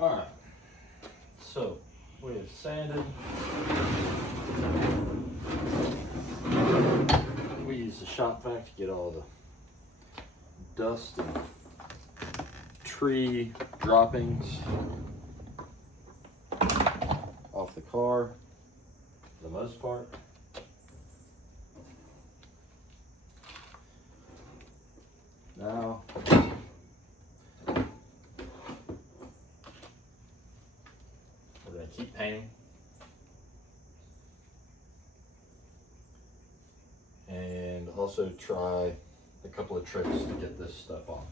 All right, so we have sanded. We use the shop vac to get all the dust and tree droppings off the car for the most part. Now, we're going to keep painting and also try a couple of tricks to get this stuff off.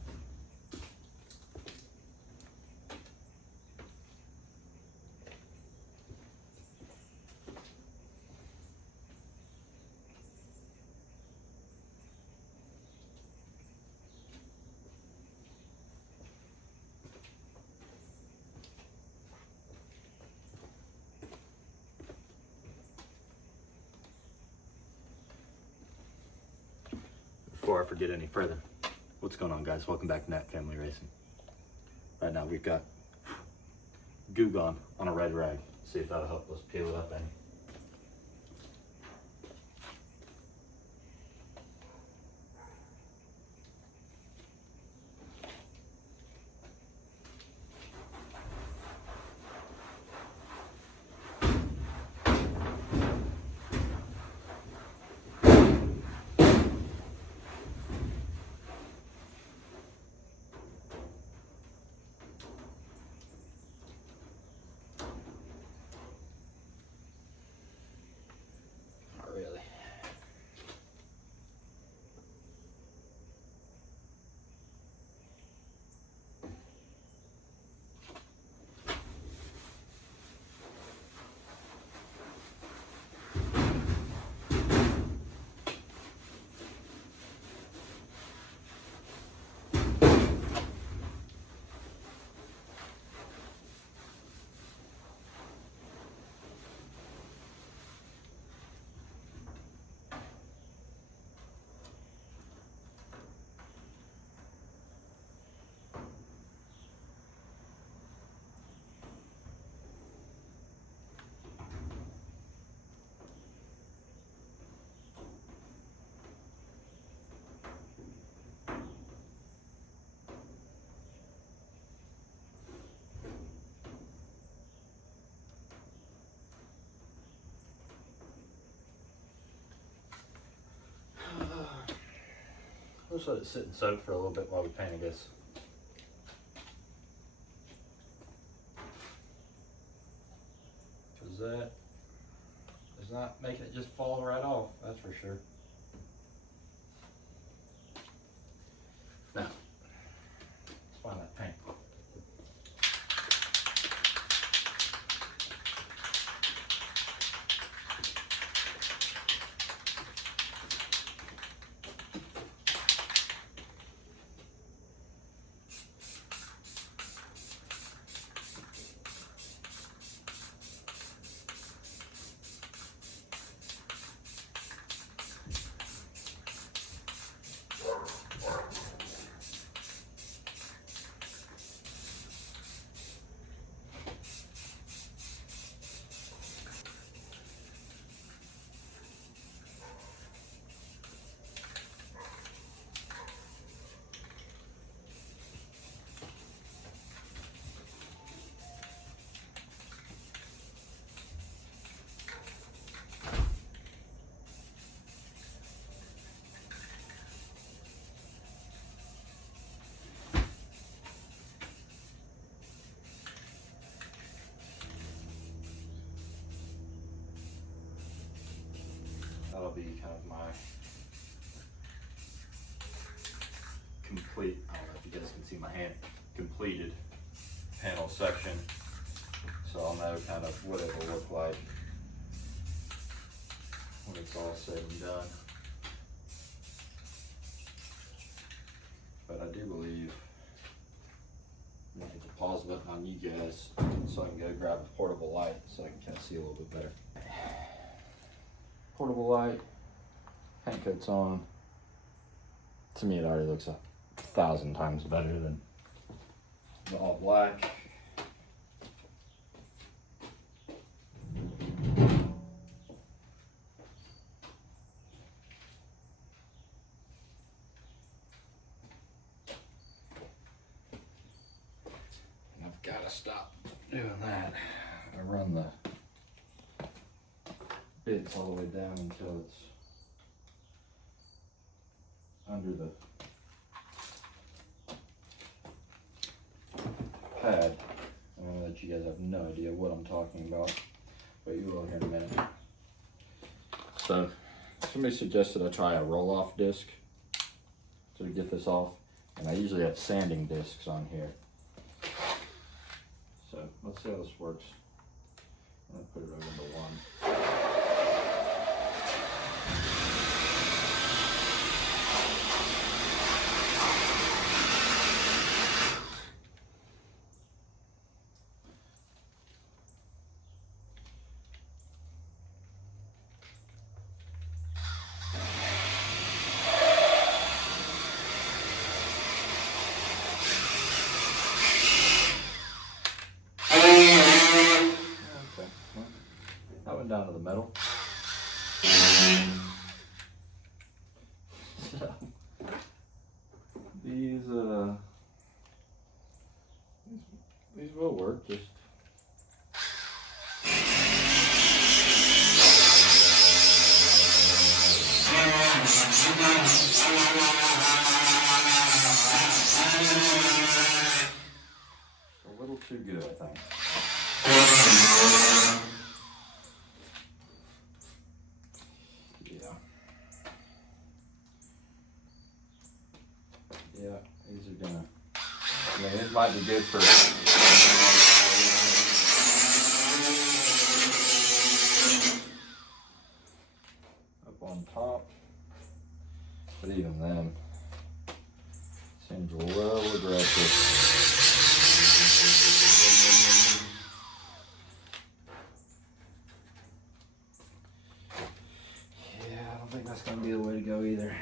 Before I forget any further, what's going on, guys? Welcome back to Nat Family Racing. Right now we've got goo gone on a red rag. See if that'll help us peel it up any. Really. Let's let it sit and soak for a little bit while we paint, I guess. Because that is not making it just fall right off, that's for sure. Now, let's find that paint. That'll be kind of my complete, I don't know if you guys can see my hand, completed panel section. So I'll know kind of what it'll look like when it's all said and done. But I do believe I'm gonna hit the pause button on you guys so I can go grab a portable light so I can kind of see a little bit better. Portable light, paint coat's on. To me, it already looks 1,000 times better than the all black. gotta stop doing that. I run the bits all the way down until it's under the pad. I'm gonna let you guys have no idea what I'm talking about, but you will here in a minute. So somebody suggested I try a roll-off disc to get this off, and I usually have sanding discs on here. So let's see how this works. I'm gonna put it over into one. Down to the metal. So, these will work. Just a little too good, I think. Yeah, these are gonna, I mean, it might be good for up on top, but even then, seems a little aggressive. Yeah, I don't think that's gonna be the way to go either.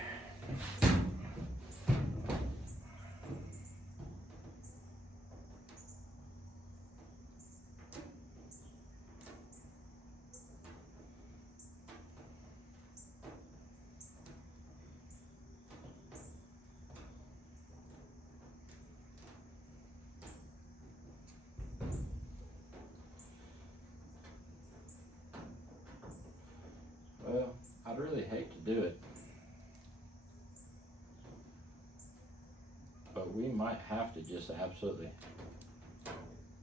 Well, I'd really hate to do it, but we might have to just absolutely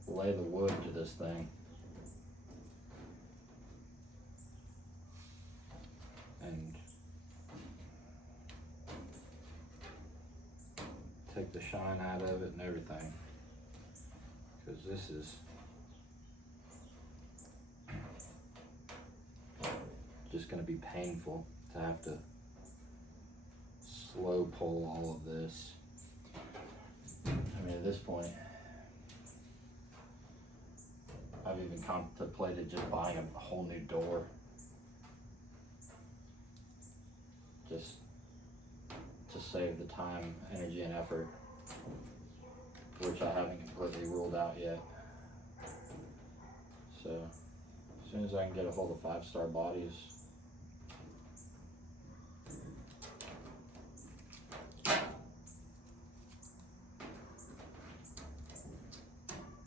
lay the wood to this thing and take the shine out of it and everything, because this is just going to be painful to have to slow pull all of this. I mean, at this point, I've even contemplated just buying a whole new door, just to save the time, energy, and effort, which I haven't completely ruled out yet. So as soon as I can get a hold of 5-star bodies,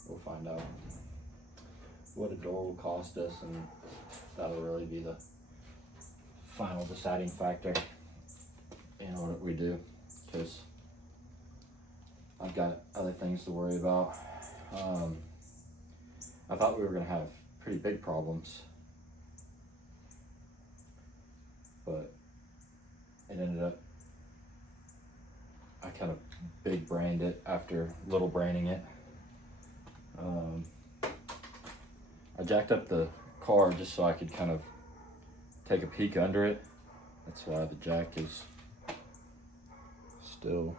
we'll find out what a door will cost us, and that'll really be the final deciding factor in what we do, because I've got other things to worry about. I thought we were going to have pretty big problems, but it ended up, I kind of big brained it after little braining it. I jacked up the car just so I could kind of take a peek under it. That's why the jack is still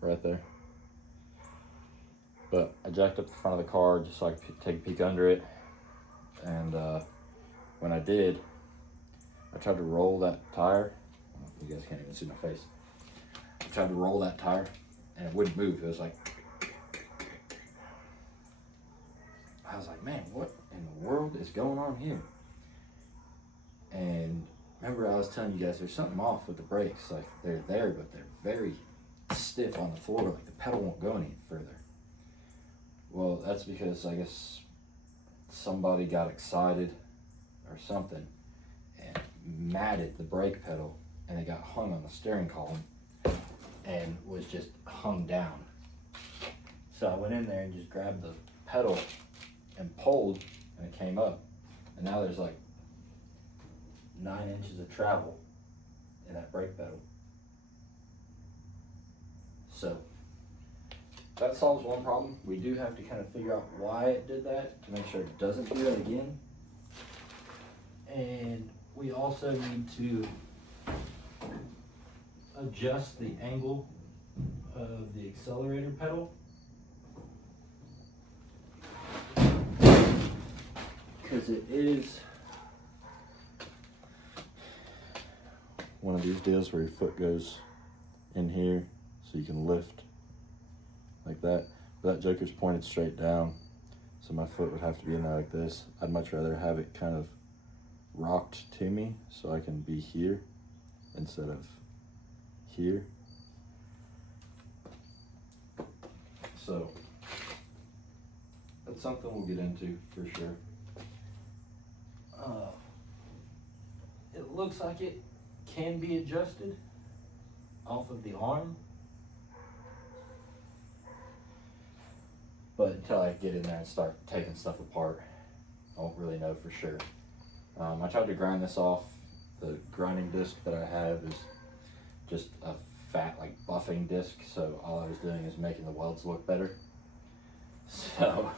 right there. But I jacked up the front of the car just so I could take a peek under it. And when I did, I tried to roll that tire. You guys can't even see my face. I tried to roll that tire and it wouldn't move. It was like, I was like, man, what in the world is going on here? And remember I was telling you guys there's something off with the brakes. Like they're there, but they're very stiff on the floor. Like the pedal won't go any further. Well, that's because I guess somebody got excited or something and matted the brake pedal, and it got hung on the steering column and was just hung down. So I went in there and just grabbed the pedal and pulled, and it came up. And now there's like 9 inches of travel in that brake pedal. So that solves one problem. We do have to kind of figure out why it did that to make sure it doesn't do that again. And we also need to adjust the angle of the accelerator pedal, because it is one of these deals where your foot goes in here so you can lift like that. But that joker's pointed straight down, so my foot would have to be in there like this. I'd much rather have it kind of rocked to me so I can be here instead of here. So that's something we'll get into for sure. It looks like it can be adjusted off of the arm, but until I get in there and start taking stuff apart, I won't really know for sure. I tried to grind this off. The grinding disc that I have is just a fat, like, buffing disc, so all I was doing is making the welds look better. So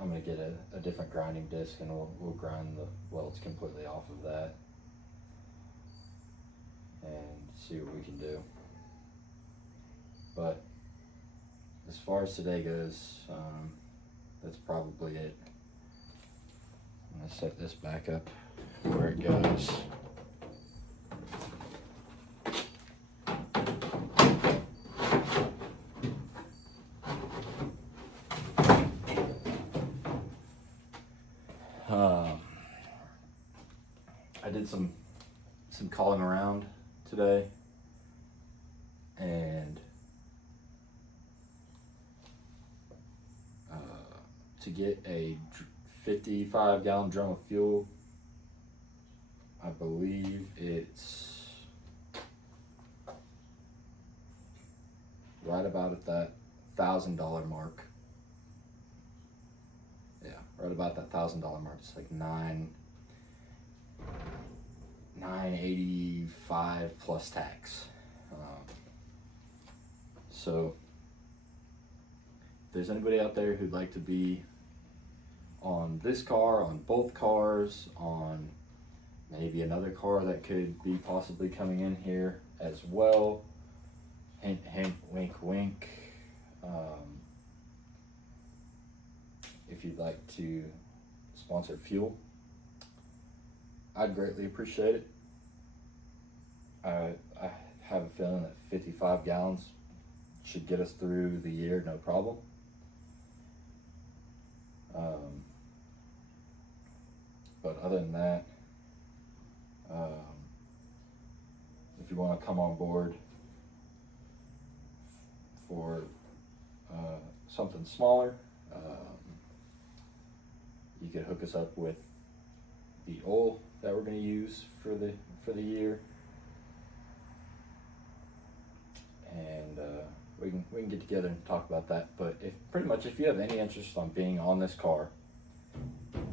I'm gonna get a different grinding disc, and we'll grind the welds completely off of that and see what we can do. But as far as today goes, that's probably it. I'm gonna set this back up where it goes. I did some calling around today, and to get a 55-gallon drum of fuel, I believe it's right about at that $1,000 mark. Yeah, right about that $1,000 mark. It's like $985 plus tax. So if there's anybody out there who'd like to be on this car, on both cars, on maybe another car that could be possibly coming in here as well, hint hint, wink wink, if you'd like to sponsor fuel, I'd greatly appreciate it. I have a feeling that 55 gallons should get us through the year, no problem. But other than that, if you want to come on board for something smaller, you could hook us up with the oil that we're going to use for the year, and we can get together and talk about that. But if you have any interest on being on this car,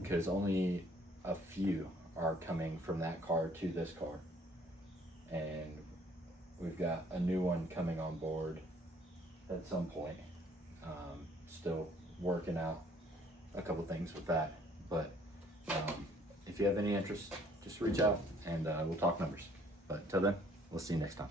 because only a few are coming from that car to this car, and we've got a new one coming on board at some point. Still working out a couple things with that, but if you have any interest, just reach out and we'll talk numbers. But till then, we'll see you next time.